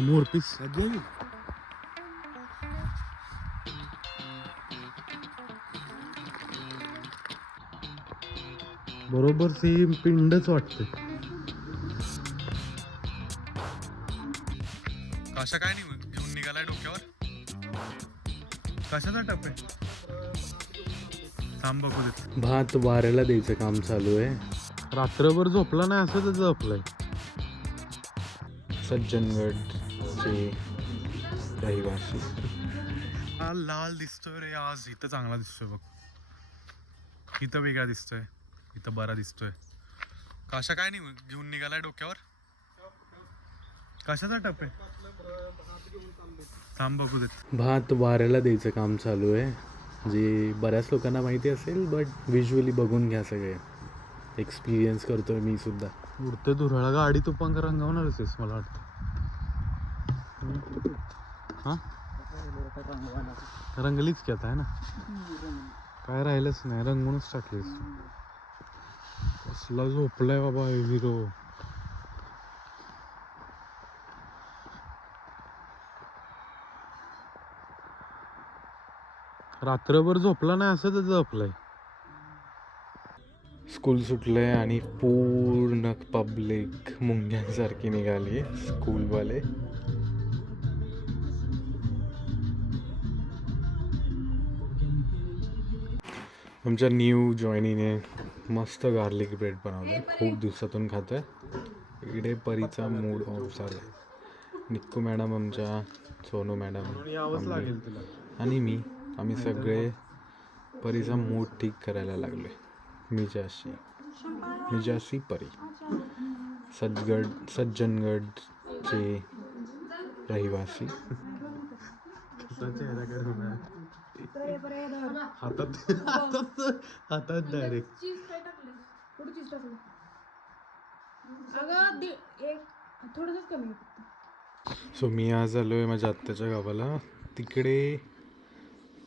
मोरपीस बरोबर सेम पिंडच वाटते कशा काय नाही घेऊन निघालाय डोक्यावर? कशाचा टप आहे? थांब बघू भात वाऱ्याला द्यायचं काम चालू आहे. रात्रभर झोपला नाही असं तर झोपलाय. सज्जनगडचे रहिवासी हा लाल दिसतोय रे आज इथं चांगला दिसतोय बघ. इथं वेगळा दिसतोय इथं बरा दिसतोय. कशा काय नाही घेऊन निघालाय डोक्यावर? कशाचा टप आहे. थांब बघू देत. भात वाऱ्याला द्यायचं काम चालू आहे. जे बऱ्याच लोकांना माहिती असेल बट व्हिज्युअली बघून घ्या सगळे. एक्सपिरियन्स करतोय मी सुद्धा. उडते धुराळा गाडी तू पण रंगवणारच आहेस मला वाटतं. रंगलीच की आता आहे ना? काय राहिलंच नाही रंगूनच टाकलीस. कसला झोपलाय बाबा हिरो. रात्रभर झोपला नाही असं तर झोपलंय. स्कूल सुटलंय आणि पूर्ण पब्लिक मुंग्यांसारखी निघाली स्कूलवाले. आमच्या न्यू जॉईनीने मस्त गार्लिक ब्रेड बनवलं खूप दिवसातून खात आहे इकडे परीचा मूड ऑफ झाला निक्कू मॅडम आमच्या सोनू मॅडम आणि मी आम्ही सगळे परीचा मूड ठीक करायला लागलोय. मी जाशी मी जाशी परी. सज्जगड सज्जनगडचे रहिवासी. हातात हातात हातात डायरेक्ट चीज काय टाकले. थोडी चीज टाकली? अगं दे एक थोडंसंच कमी आहे फक्त. सो मी आज आलो आहे माझ्या आत्याच्या गावाला. तिकडे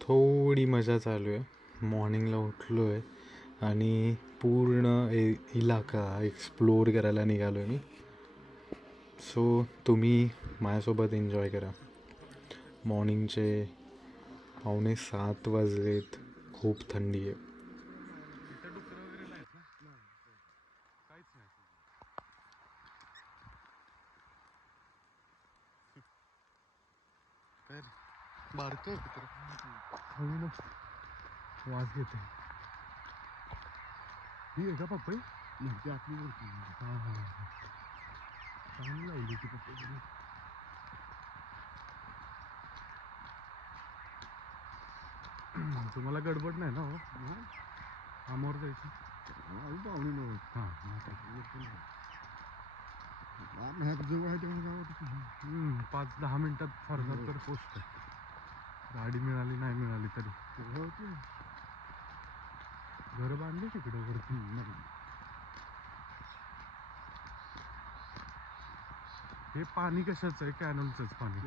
थोडी मजा चालू आहे. मॉर्निंगला उठलो आहे आणि पूर्ण ए इलाका एक्सप्लोर करायला निघालो आहे मी. सो तुम्ही माझ्यासोबत एन्जॉय करा. मॉर्निंगचे पावणे सात वाजलेत. खूप थंडी आहे. बारक घेते. ही आहे का पपई? म्हणजे आपली हाँ हाँ चांगली ती तुम्हाला गडबड नाही ना हो? आमोर जायचं. हां हम्म, पाच दहा मिनिटात फारसा तर पोचतो. गाडी मिळाली नाही मिळाली तरी. घर बांधली तिकडे वरती? हे पाणी कशाचं आहे? कॅनलचंच पाणी.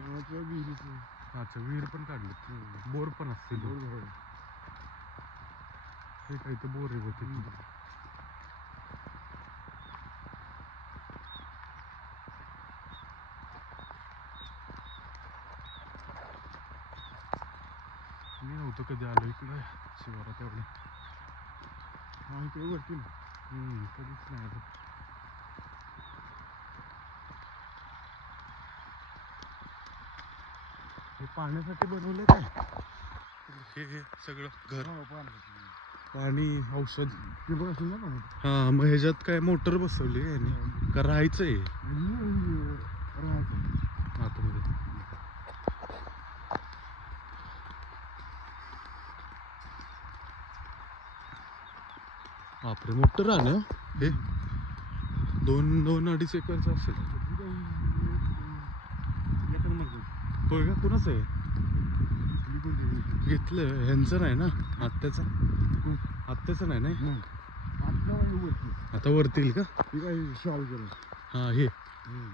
अच्छा विहीर पण काढले. बोर पण असतील. हे काही तर बोर आहे होते मी नव्हतो कधी आलो इकडे शिवारात एवढं हा इकडे वरती हम्म, कधीच नाही आलो हे पाण्यासाठी बनवलं काय हे हे सगळं घर पाणी औषध. हा मग ह्याच्यात काय मोटर बसवली आहे? का राहायचंय आतमध्ये बापरे मोठं आहे हो. हे? दोन दोन अडीच एकरचं असेल. होय का? कुणाचं आहे? घेतलं ह्यांचं नाही ना? आत्याचं? आत्याचं नाही नाही? आता वरती येईल का? हा हे. हम्म.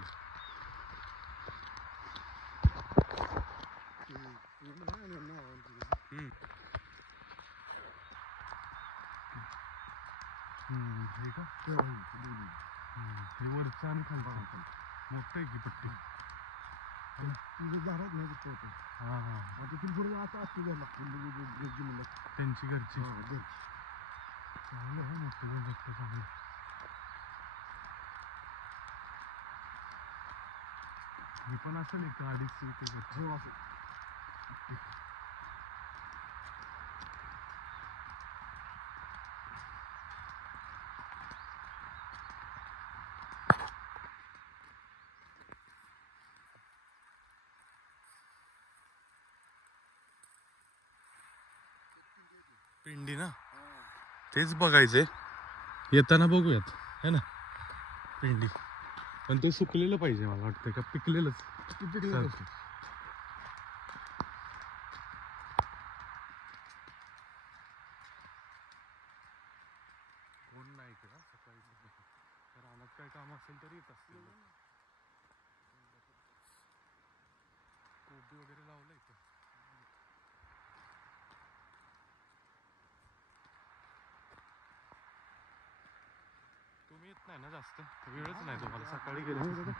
हम्म, हे हे वरचं आणि खालचं मोठं आहे की पट्टी? नाही होतं हां हां. तिथून आता लागते घरची. म्हणलं त्यांची घरची हां घरची चांगलं आहे मोठं प्रोजेक्ट चांगलं मी पण असेल एक अडीच एक एकरची. हो असं पिंडी ना तेच बघायचंय. येताना बघूयात. है ना? पिंडी. पण ते सुकलेलं पाहिजे मला वाटतं का? पिकलेलंच. असते कोण नाही का सकाळी तर काय काम असेल तर येत असतील. कोबी वगैरे लावलंय. येत नाही ना जास्त. वेळच नाही तुम्हाला. सकाळी हो, गेले नाही.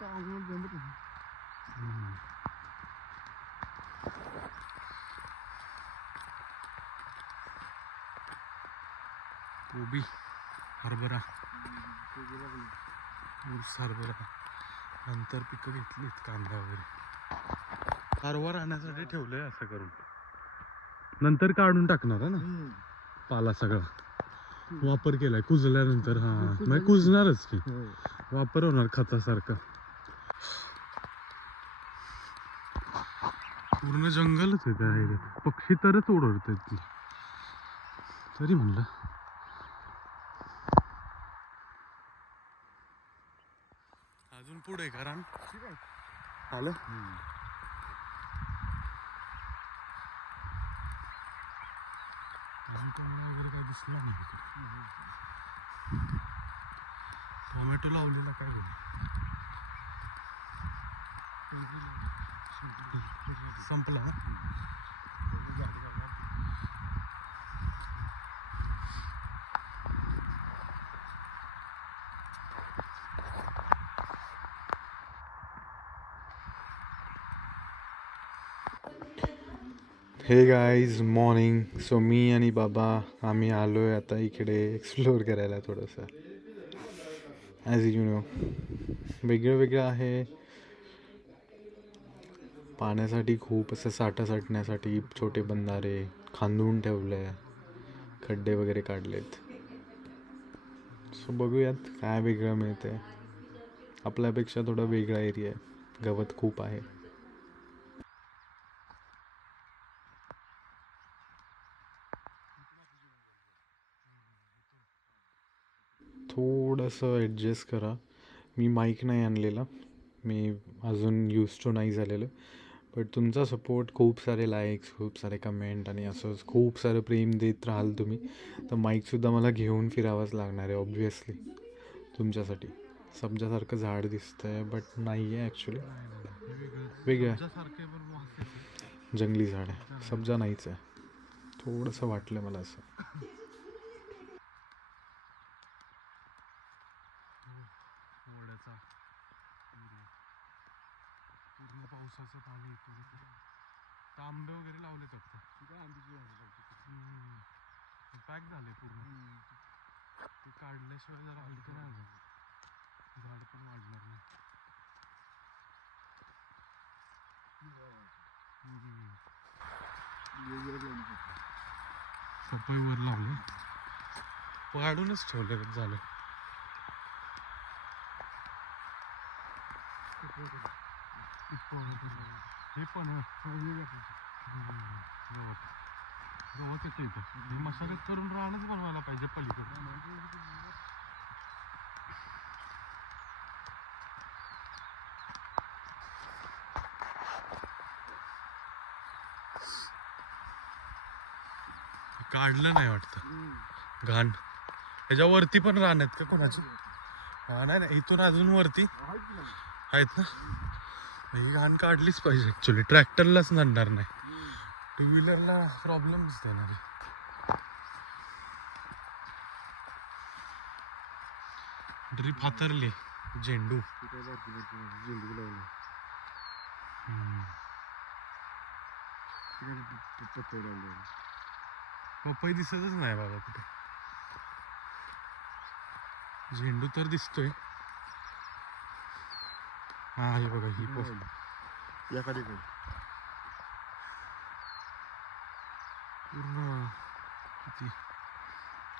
कोबी हरभरा. ऊस हरभरा. नंतर पिकं घेतलीत कांदा वगैरे हरभरा आणण्यासाठी ठेवलंय असं करून. नंतर काढून टाकणार आहे ना. पाला सगळा. वापर केलाय कुजल्यानंतर हा. म्हणजे कुजणारच की. हो. वापर होणार खतासारखा. पूर्ण जंगलच आहे त्या. पक्षी तरच ओरडतात ती. तरी म्हणलं. अजून पुढे का रान? ठीक आहे. आलं अजून कोणाला वगैरे काय दिसलं नाही. टोमॅटो लावलेला काय होईल? संपला ना? हे गाईज मॉर्निंग सो मी आणि बाबा आम्ही आलो आहे आता इकडे एक्सप्लोअर करायला थोडंसं. ॲज यू नो वेगळं वेगळं आहे. पाण्यासाठी खूप असं साठा साठण्यासाठी छोटे बंधारे खांदून ठेवले खड्डे वगैरे काढलेत. सो बघूयात काय वेगळं मिळतं आहे आपल्यापेक्षा थोडा वेगळा एरिया आहे. गवत खूप आहे. थोडंसं ॲडजस्ट करा. मी माईक नाही आणलेला. मी अजून यूज टू नाही झालेलं. बट तुमचा सपोर्ट खूप सारे लाईक्स खूप सारे कमेंट आणि असंच खूप सारं प्रेम देत राहाल तुम्ही. तर माईकसुद्धा मला घेऊन फिरावंच लागणार आहे ऑब्व्हियसली तुमच्यासाठी. सब्जासारखं झाड दिसतं आहे बट नाही आहे ॲक्च्युली वेगळं आहे. जंगली झाड आहे. सब्जा नाहीच आहे. थोडंसं वाटलं मला असं ओढ्याचा पूर्ण पावसाचं पाणी येतो तांबे वगैरे लावलेत आता ठीक आहे, आंब्याची झाडं लावतो. पॅक झाले पूर्ण. ते काढल्याशिवाय जरा हलकं नाही होणार. झाड पण वाढणार नाही. पपई वर लावले. वाढूनच ठेवले झालं. हे पण आहे. फळणी जाते. हम्म, गवत येतं. इथं मशागत करून राहणंच बनवायला पाहिजे पलीकडे. काढलं नाही वाटतं. घाण. ह्याच्यावरती पण रान आहेत का कोणाचे? हा नाही नाही इथून अजून वरती. आहेत ना? ही घाण काढलीच पाहिजे ऍक्च्युली ट्रॅक्टरलाच नडणार नाही. टू व्हीलरला प्रॉब्लेमच देणार आहे ड्रीप हातरली झेंडू झेंडू लावलं. पपई दिसतच नाही बाबा कुठे झेंडू तर दिसतोय हा हे बघा ही पो एखादी पूर्ण किती?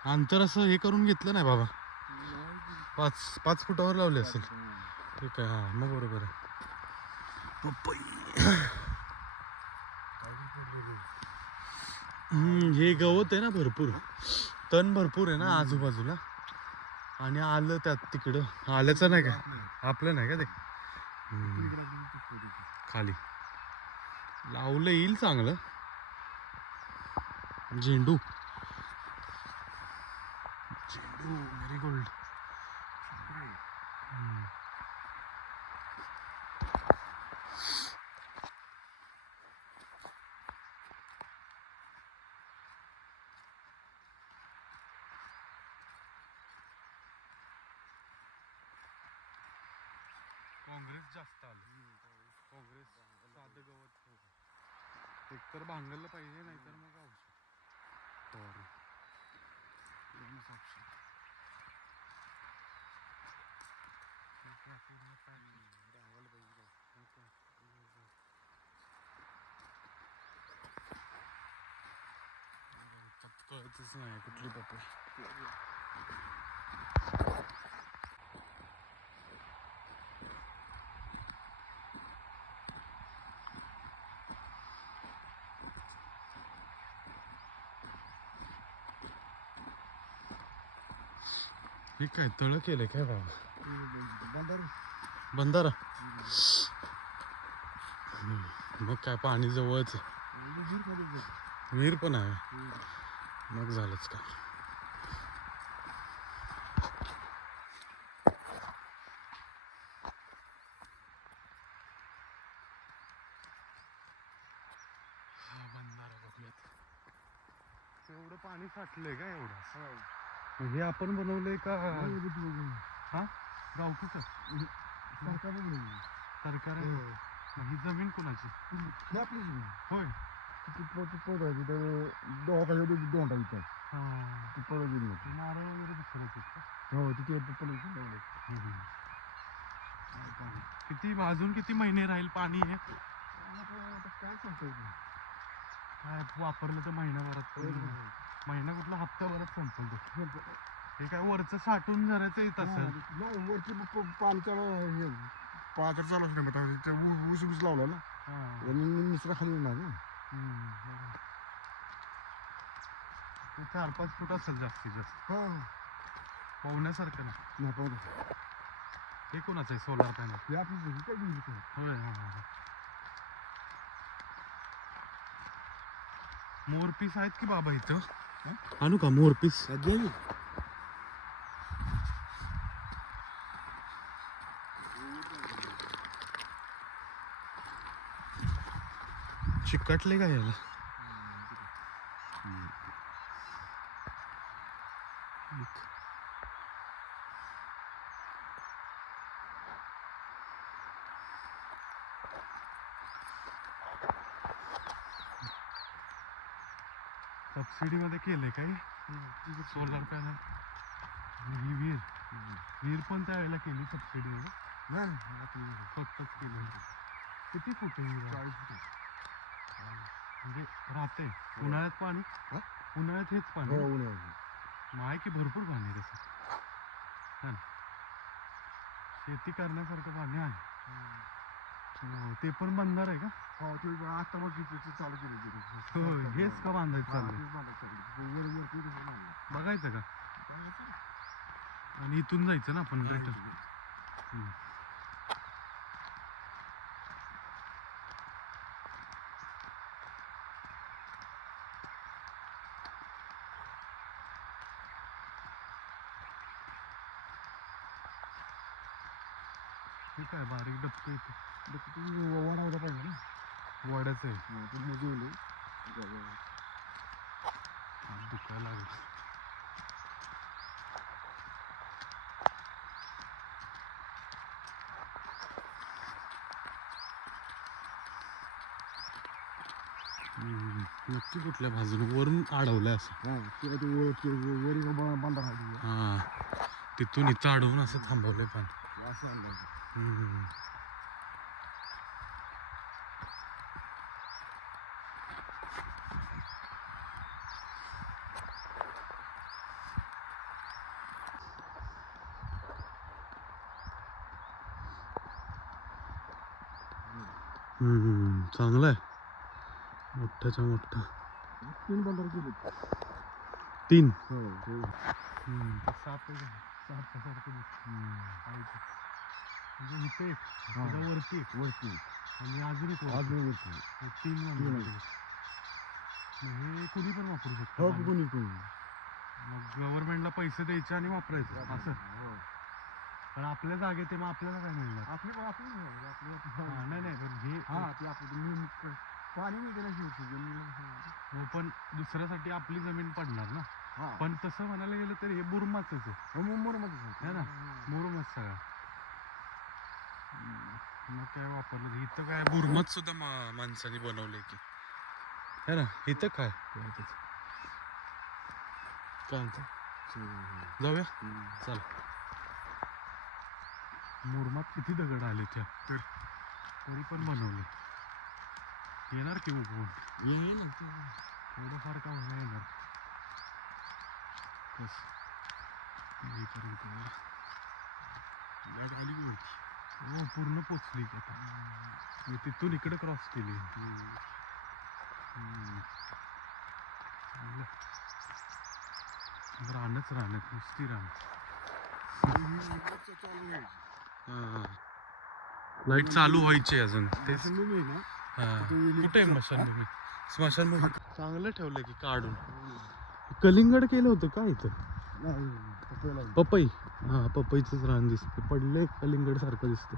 अंतर असं हे करून घेतलं नाही बाबा. पाच पाच फुटावर लावले असेल. ठीक आहे हां मग बरोबर आहे. हे गवत आहे ना भरपूर. तण भरपूर आहे ना आजूबाजूला. आणि आलं त्यात तिकडं. आल्याचं नाही का? आपलं नाही का ते? खाली. लावलं येईल चांगलं. झेंडू. झेंडू व्हेरी गोल्ड काँग्रेस जास्त आलं. काँग्रेस साधं गवत. एक तर भांगरलं पाहिजे नाहीतर मग औषध. फवारणी. त्यात कळतच नाही कुठली पपई हे काय तळ केलंय काय बाबा? बंधारा. हम्म, मग काय पाणी जवळच आहे. विहीर पण आहे. मग झालंच का हा बंधारा बघूयात एवढं पाणी साठलंय का एवढं मग हे आपण बनवलंय का? हा? गावकीच सरकार आहे? मग ही जमीन कोणाची? होय. हा. नारळ वगैरे दुसऱ्याचे आहेत का? हो तिथे किती अजून किती महिने राहील पाणी हे? काय सांगतो काय वापरलं तर महिन्याभरात महिना कुठला? हप्त्याभरात संपल तो हे काय वरचं साठून जरायचं येत असेल वरती पाणच्या हे पात्र चालू असणे मग आता ते ऊ- ऊस ऊस लावला ना हा. आणि निसरा खाली येणार ना. ते चार पाच फूट असेल जास्तीत जास्त. हा. पोहण्यासारखं नाही. नाही पाहू हे कोणाचं आहे? सोलार पॅनल ते आपली घरी काय घेऊन येतो. होय हा, हा, हा. मोरपीस आहेत की बाबा इथं? आणू का मोरपीस? गेली चिकटले का याला? एक. सबसिडीमध्ये केलंय काय? सोलार पॅनल ही विहीर विहीर पण त्यावेळेला केली सबसिडीमध्ये नाही स्वतःच केली. किती फूट आहे? चाळीस फुट म्हणजे राहते उन्हाळ्यात पाणी हा? उन्हाळ्यात हेच पाणी हो? उन्हाळ्यात आहे की भरपूर पाणी आहे तसं हा ना. शेती करण्यासारखं पाणी आहे हो, ते पण बांधणार आहे का हो ते आता मग चालू केलं ते. हो हेच का बांधायचं हा, चाललंय तेच बांधायचं चालू. वर- वरती तसं नाही. बघायचं का. आणि इथून जायचं ना आपण रिटर्न काय बारीक डबकं इथे. वाढवलं पाहिजे ना. वाड्याचं आहे. ये. हात दुखायला लागला. नक्की कुठल्या बाजूने? वरून अडवलंय असं. हा तिला ते वर- ते वर- वर बांधा राहिली हा. तिथून इथं अडवून असं थांबवलंय पण. असं आणलं चांगलं आहे. मोठ्याच्या मोठं तीन बंधारे केले. तीन. हो ते साप म्हणजे इथे एक, हा. वरती. एक, वरती. आणि अजून एक वरती. अजून वरती. हे तीन आहे. हे कुणी पण वापरू शकतो हो पाणी. कोणी कोणी मग गव्हर्नमेंटला पैसे द्यायचे आणि वापरायचं. असं. हो. पण आपल्या जागेत आहे मग आपल्याला काय मिळणार आपले पण आपले नाही, आपले हा, नाही. नाही पण हे हा ते आपलं. मी पाणी मिळते ना शेवटी. जमीन हो, पण दुसऱ्यासाठी आपली जमीन पडणार ना. हा. पण तसं म्हणायला गेलं तर हे बुरमाच आहे. हो मुंबईमध्ये है ना? मुरुमच सगळा. मग काय वापरलं इथं काय बुरमत सुद्धा मा- माणसाने बनवलंय की. है ना? इथं काय? काय म्हणतो? जाऊया? चल. मुरमात किती दगड आले त्या तर? तरी पण बनवले. येणार की उगवून थोडंफार का होणार येणार. बस. येईपर्यंत ना. लाट गेली की वरती? हो पूर्ण पोचली मी तिथून इकडे क्रॉस केली. रानच रानच नुसती रान. लाइट चालू व्हायची अजून. तेच हा. कुठे आहे स्मशानभूमी? स्मशानभूमी. चांगलं ठेवलं की काढून. कलिंगड केलं होतं का इथं? पपई? हा पपईचंच रान दिसते. पडले कलिंगड सारखं दिसते.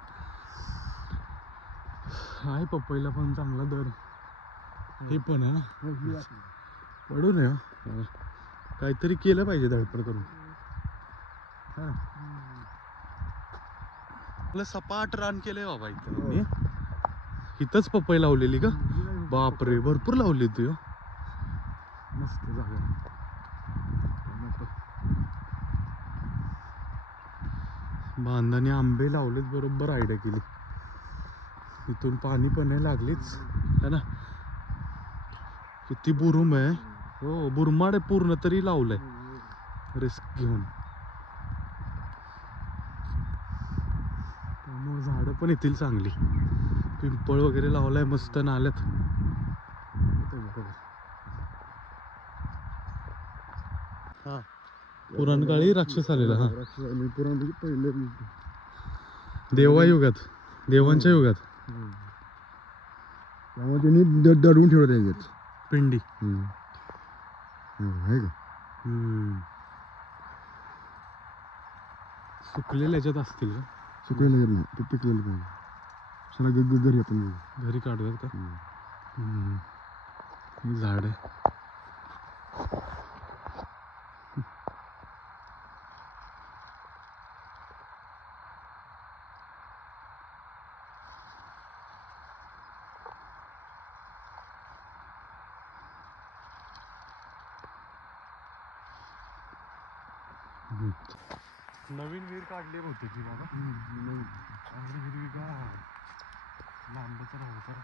आहे पपईला पण चांगला दर. हे पण आहे ना पडू नये हो. हा. काहीतरी केलं पाहिजे धडपड करून. हा. आपलं सपाट रान केलंय बाबा इथं. हो. इथंच पपई लावलेली का? बापरे भरपूर लावली तू मस्त जागा बांधाने आंबे लावलेच बरोबर आयडिया केली. इथून पाणी पण आहे लागलीच. है ना? किती बुरुम आहे. हो बुरमाड आहे पूर्ण तरी लावलंय. रिस्क घेऊन. त्यामुळे झाडं पण येतील चांगली. पिंपळ वगैरे लावलाय मस्त नाल्यात हा पुराणकाळी राक्षस आलेला हा. पुराण पहिले देवायुगात देवांच्या युगात. त्यामुळे त्यांनी द- दडवून ठेवलं त्याच्यात पिंडी. आहे का. सुकलेल्या याच्यात असतील का? सुकलेलं घर नाही. ते पिकलेलं पाहिजे. सगळं घरी आपण बघू. घरी काढूयात का. हम्म. हे झाड आहे हम्म. नवीन विहीर काढली होती की बाबा? चांगली हिरवी का लांबच राहू तर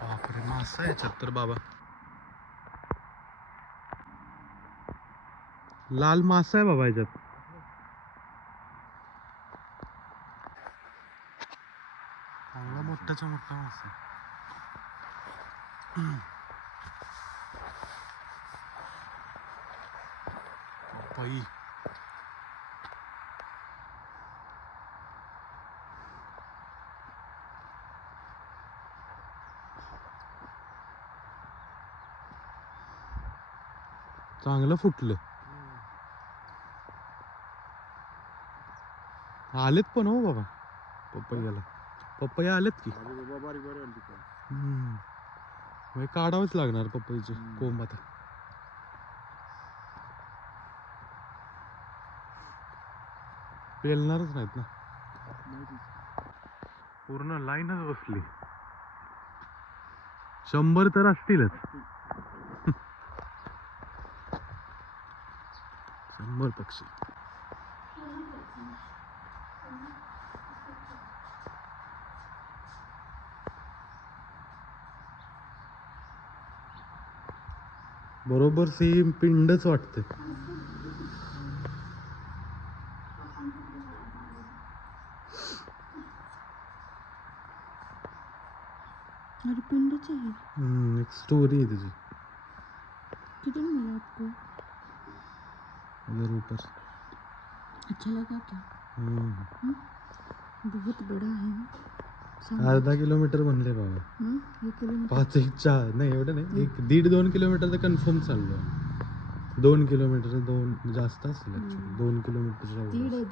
बापरे मासा याच्यात तर बाबा. लाल मासा आहे बाबा याच्यात. चांगला मोठाच्या मोठा मासा पपई चांगलं फुटलं. आलेत पण हो बाबा. पपैयाला पपया आलेत की? बारीक बारीक काढावंच लागणार पपईचे हम्म. कोंब आता. पेलणारच नाहीत ना. पूर्ण लाईनच बसली. शंभर तर असतीलच. शंभर पक्षी. बरोबर सेम पिंडच वाटते अरे पिंडच आहे स्टोरी आहे त्याची कितने मिला आपको उधर ऊपर अच्छा लगा क्या? हम्म. बहुत बड़ा है सांग. अर्धा किलोमीटर म्हणले बाबा. हं? किलोमीटर? पाच एक चार. नाही एवढं नाही. एक दीड दोन किलोमीटर तर कन्फर्म चाललो दोन किलोमीटर दोन जास्त असेल actually. दोन किलोमीटरच्या वर. दीड आहे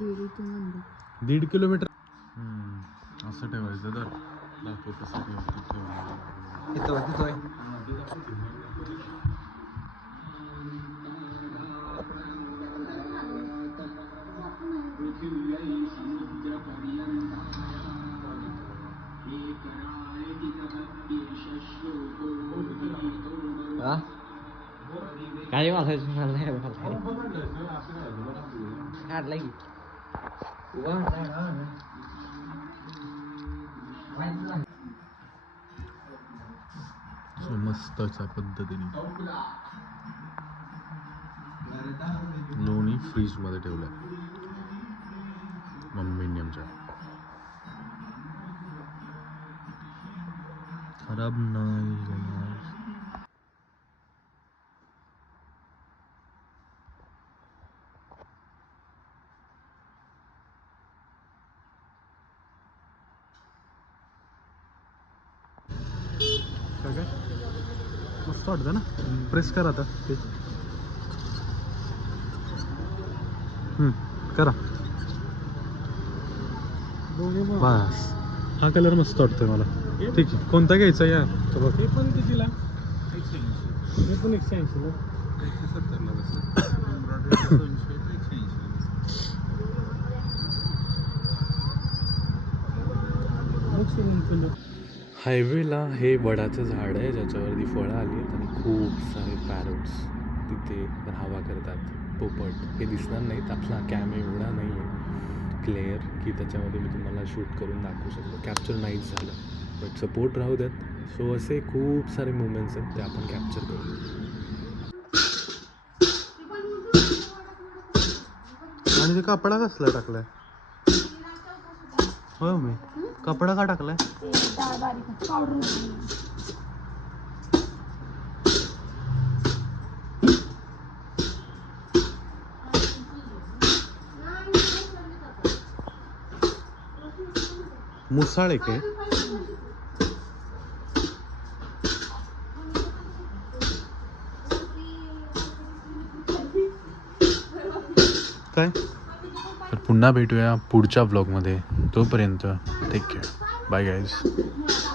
दीड किलोमीटर. असं ठेवायचं तर. दाखवण्यासाठी वरती ठेवलं. काय वाचायचं मला नाही वाचायचं काढला की So, मस्त अशा पद्धतीने. लोणी फ्रीजमध्ये ठेवल्या. मम्मीने आमच्या. खराब नाही मस्त वाटतं ना? प्रेस करा आता. ते. हम्म, करा. बस. हा कलर मस्त वाटतोय मला. ठीक आहे. कोणता घ्यायचा या? तो बघ पण कितीला? हे पण एकशे ऐंशीला हायवेला हे वडाचं झाड आहे ज्याच्यावरती फळं आली आहेत आणि खूप सारे पॅरोट्स तिथे राहावा करतात. पोपट हे दिसणार नाहीत. आपला कॅम एवढा नाही आहे क्लिअर की त्याच्यामध्ये मी तुम्हाला शूट करून दाखवू शकतो. कॅप्चर नाहीच झालं. बट सपोर्ट राहू द्यात सो असे खूप सारे मुमेंट्स आहेत ते आपण कॅप्चर करू. आणि ते कपडा कसला टाकलाय. होय मी कपडा का टाकलाय? डाळ मुसाळ आहे काय? पुन्हा भेटूया पुढच्या ब्लॉगमध्ये तोपर्यंत टेक केअर बाय गाईज